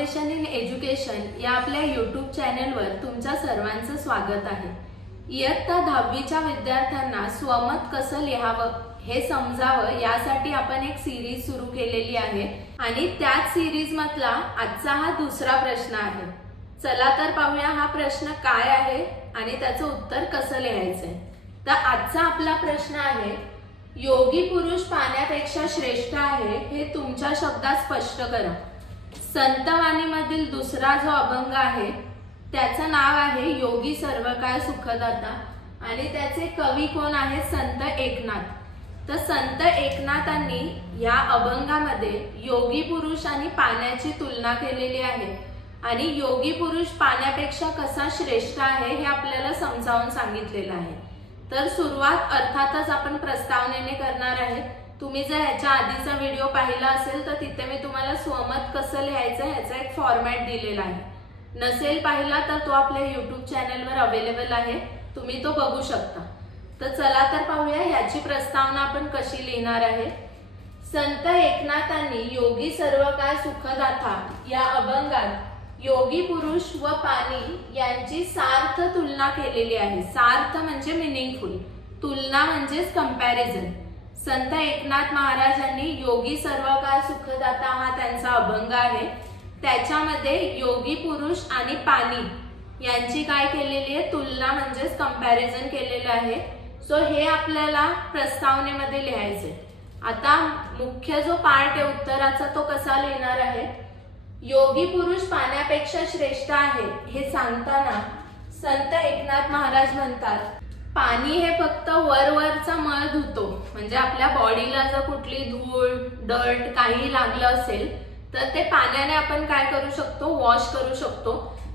Innovation in education या आपल्या YouTube चॅनलवर तुमच्या सर्वांचं स्वागत आहे। इयत्ता 10वीच्या विद्यार्थ्यांना स्वमत कसं लिहावं हे समजावं यासाठी आपण एक सिरीज सुरू केलेली आहे आणि त्याच सिरीज मधला आजचा हा दुसरा प्रश्न आहे। चला तर पाहूया हा प्रश्न काय आहे आणि त्याचं उत्तर कसं लिहायचंय। तर आजचा आपला प्रश्न आहे, योगी पुरुष पाण्यापेक्षा श्रेष्ठ आहे हे तुमच्या शब्दात स्पष्ट करा। संतवाणीमधील दुसरा जो अभंग आहे त्याचं नाव आहे योगी सर्वकाळ सुखदाता आणि त्याचे कवी कोण आहेत? संत एकनाथ। तर संत एकनाथांनी या अभंगामध्ये योगी पुरुष आणि पाण्याची तुलना केलेली आहे आणि योगी पुरुष पाण्यापेक्षा कसा श्रेष्ठ आहे हे आपल्याला समजावून सांगितलेलं आहे। तर सुरुवात अर्थातच आपण प्रस्तावनेने करणार आहे। तुम्ही जर ह्याच्या आधीचा व्हिडिओ पाहिला असेल तर तिथे मी तुम्हाला स्वमत कसं लिहायचं ह्याचा एक फॉर्मॅट दिलेला आहे। नसेल पाहिला तर तो आपल्या यूट्यूब चॅनलवर अवेलेबल आहे, तुम्ही तो बघू शकता। तर चला तर पाहूया याची प्रस्तावना आपण कशी लिहिणार आहे। संत एकनाथांनी योगी सर्वकाळ सुखदाता या अभंगात योगी पुरुष व पाणी यांची सार्थ तुलना केलेली आहे। सार्थ म्हणजे मीनिंगफुल, तुलना म्हणजेच कंपॅरिझन। संत एकनाथ महाराजांनी योगी सर्वकाळ सुखदाता हा त्यांचा अभंग आहे, त्याच्यामध्ये योगी पुरुष आणि पाणी यांची काय केलेली आहे? तुलना म्हणजेच कंपॅरिझन केलेलं आहे। सो हे आपल्याला प्रस्तावनेमध्ये लिहायचंय। आता मुख्य जो पार्ट आहे उत्तराचा तो कसा लिहिणार आहे? योगी पुरुष पाण्यापेक्षा श्रेष्ठ आहे हे सांगताना संत एकनाथ महाराज म्हणतात, पाणी हे फक्त वरवरचा मळ धुतो, म्हणजे आपल्या बॉडीला जर कुठली धूळ डर्ट काही लागलं असेल तर ते पाण्याने आपण काय करू शकतो? वॉश करू शकतो।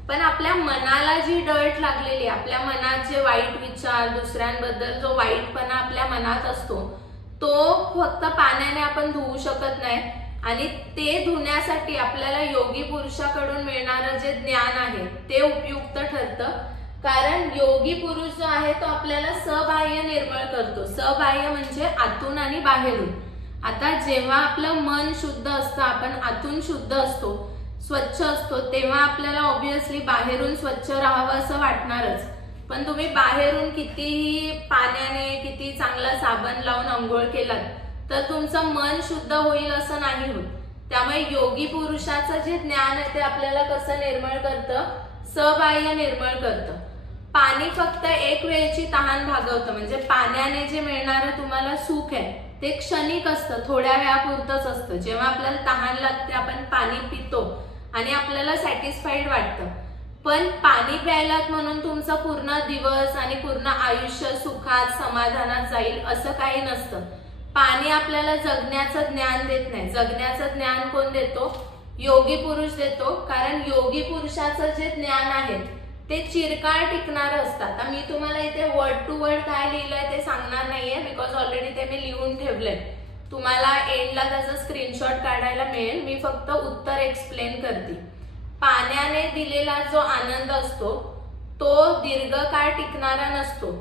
पण आपल्या मनाला जी डर्ट लागलेली, आपल्या मनात जे वाईट विचार, दुसऱ्यांबद्दल जो वाईटपणा आपल्या मनात असतो तो फक्त पाण्याने आपण धुवू शकत नाही आणि ते धुण्यासाठी आपल्याला योगी पुरुषाकडून मिळणारं जे ज्ञान आहे ते उपयुक्त ठरतं। कारण योगी पुरुष जो आहे तो आपल्याला सबाह्य निर्मळ करतो। सबाह्य म्हणजे आतून आणि बाहेरून। आता जेव्हा आपलं मन शुद्ध असतं, आपण आतून शुद्ध असतो, स्वच्छ असतो, तेव्हा आपल्याला ऑब्विसली बाहेरून स्वच्छ राहावं असं वाटणारच। पण तुम्ही बाहेरून कितीही पाण्याने किती चांगला साबण लावून अंघोळ केलात तर तुमचं मन शुद्ध होईल असं नाही होत। त्यामुळे योगी पुरुषाचं जे ज्ञान आहे ते आपल्याला कसं निर्मळ करतं? सबाह्य निर्मळ करतं। पाणी फक्त एक वेळची तहान भागवतं, म्हणजे पाण्याने जे मिळणारं तुम्हाला सुख आहे ते क्षणिक असतं, थोड्या वेळापुरतच असतं। जेव्हा आपल्याला तहान लागते आपण पाणी पितो आणि आपल्याला सॅटिस्फाईड वाटतं, पण पाणी प्यायलात म्हणून तुमचा पूर्ण दिवस आणि पूर्ण आयुष्य सुखात समाधानात जाईल असं काही नसतं। पाणी आपल्याला जगण्याचं ज्ञान देत नाही। जगण्याचं ज्ञान कोण देतो? योगी पुरुष देतो। कारण योगी पुरुषाचं जे ज्ञान आहे ते चिरकाळ टिकणारं असतं। आता मी तुम्हाला इथे वर्ड टू वर्ड काय लिहिलंय ते सांगणार नाहीये, बिकॉज ऑलरेडी ते मी लिहून ठेवलंय। तुम्हाला एंडला त्याचा स्क्रीनशॉट काढायला मिळेल। मी फक्त उत्तर एक्सप्लेन करते। पाण्याने दिलेला जो आनंद असतो तो दीर्घकाळ टिकणारा नसतो,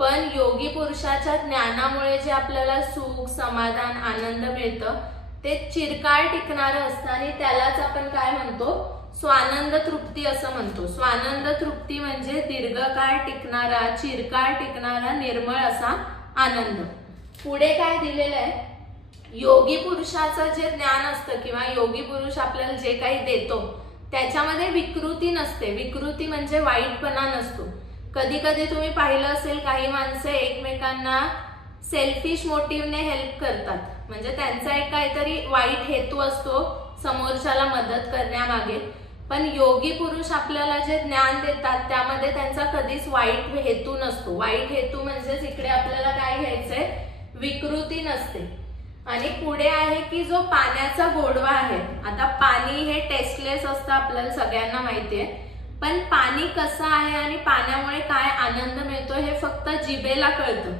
पण योगी पुरुषाच्या ज्ञानामुळे जे आपल्याला सुख, समाधान, आनंद मिळतं ते चिरकाळ टिकणारं असतं आणि त्यालाच आपण काय म्हणतो? स्वानंद तृप्ती असं म्हणतो। स्वानंद तृप्ती म्हणजे दीर्घकाळ टिकणारा, चिरकाळ टिकणारा, निर्मळ असा आनंद। पुढे काय दिलेलं आहे? योगी पुरुषाचं जे ज्ञान असतं किंवा योगी पुरुष आपल्याला जे काही देतो त्याच्यामध्ये विकृती नसते। विकृती म्हणजे वाईटपणा नसतो। कधी कधी तुम्ही पाहिलं असेल काही माणसं एकमेकांना सेल्फिश मोटिव्हने हेल्प करतात, म्हणजे त्यांचा एक काहीतरी वाईट हेतू असतो समोरच्याला मदत करण्यामागे। पण योगी पुरुष आपल्याला जे ज्ञान देतात त्यामध्ये त्यांचा कधीच वाईट हेतू नसतो। वाईट हेतू म्हणजेच इकडे आपल्याला काय घ्यायचंय? विकृती नसते। आणि पुढे आहे की जो पाण्याचा गोडवा आहे, आता पाणी हे टेस्टलेस असतं आपल्याला सगळ्यांना माहितीये, पण पाणी कसं आहे आणि पाण्यामुळे काय आनंद मिळतो हे फक्त जिभेला कळतं।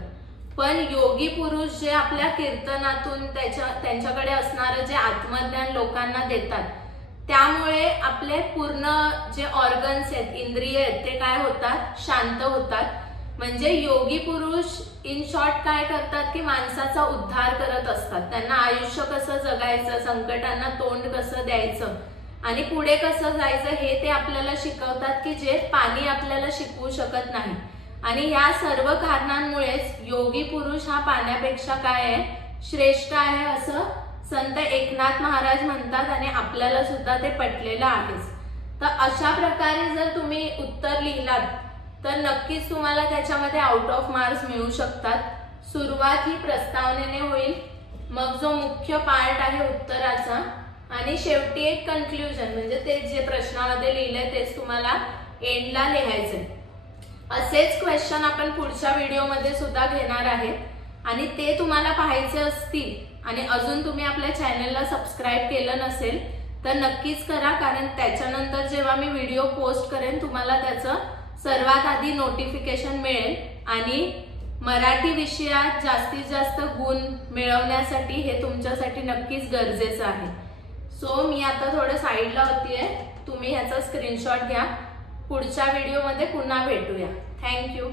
पण योगी पुरुष जे आपल्या कीर्तनातून त्यांच्याकडे असणारं जे आत्मज्ञान लोकांना देतात त्यामुळे आपले पूर्ण जे ऑर्गन्स आहेत, इंद्रिय आहेत ते काय होतात? शांत होतात। म्हणजे योगी पुरुष इन शॉर्ट काय करतात की माणसाचा उद्धार करत असतात। त्यांना आयुष्य कसं जगायचं, संकटांना तोंड कसं द्यायचं आणि पुढे कसं जायचं हे ते आपल्याला शिकवतात की जे पाणी आपल्याला शिकवू शकत नाही। आणि या सर्व कारणांमुळेच योगी पुरुष हा पाण्यापेक्षा काय आहे, श्रेष्ठ आहे असं संत एकनाथ महाराज म्हणतात आणि आपल्याला सुद्धा ते पटलेलं आहेच। तर अशा प्रकारे जर तुम्ही उत्तर लिहिलात तर नक्कीच तुम्हाला त्याच्यामध्ये आउट ऑफ मार्क्स मिळू शकतात। सुरुवात ही प्रस्तावनेने होईल, मग जो मुख्य पार्ट आहे उत्तराचा आणि शेवटी एक कन्क्लुजन म्हणजे ते जे प्रश्नामध्ये लिहिलंय तेच तुम्हाला एंडला लिहायचंय। असेच क्वेश्चन आपण पुढच्या व्हिडिओमध्ये सुद्धा घेणार आहेत आणि ते तुम्हाला पाहायचे असतील आणि अजून तुम्ही आपल्या चॅनलला सबस्क्राइब केलं नसेल तर नक्कीच करा, कारण त्याच्यानंतर जेव्हा मी व्हिडिओ पोस्ट करेन तुम्हाला त्याचं सर्वात आधी नोटिफिकेशन मिळेल। आणि मराठी विषयात जास्तीत जास्त गुण मिळवण्यासाठी हे तुमच्यासाठी नक्कीच गरजेचं आहे। सो मी आता थोडं साईडला होतीये, तुम्ही ह्याचा स्क्रीनशॉट घ्या। पुढच्या व्हिडिओमध्ये पुन्हा भेटूया। थँक्यू।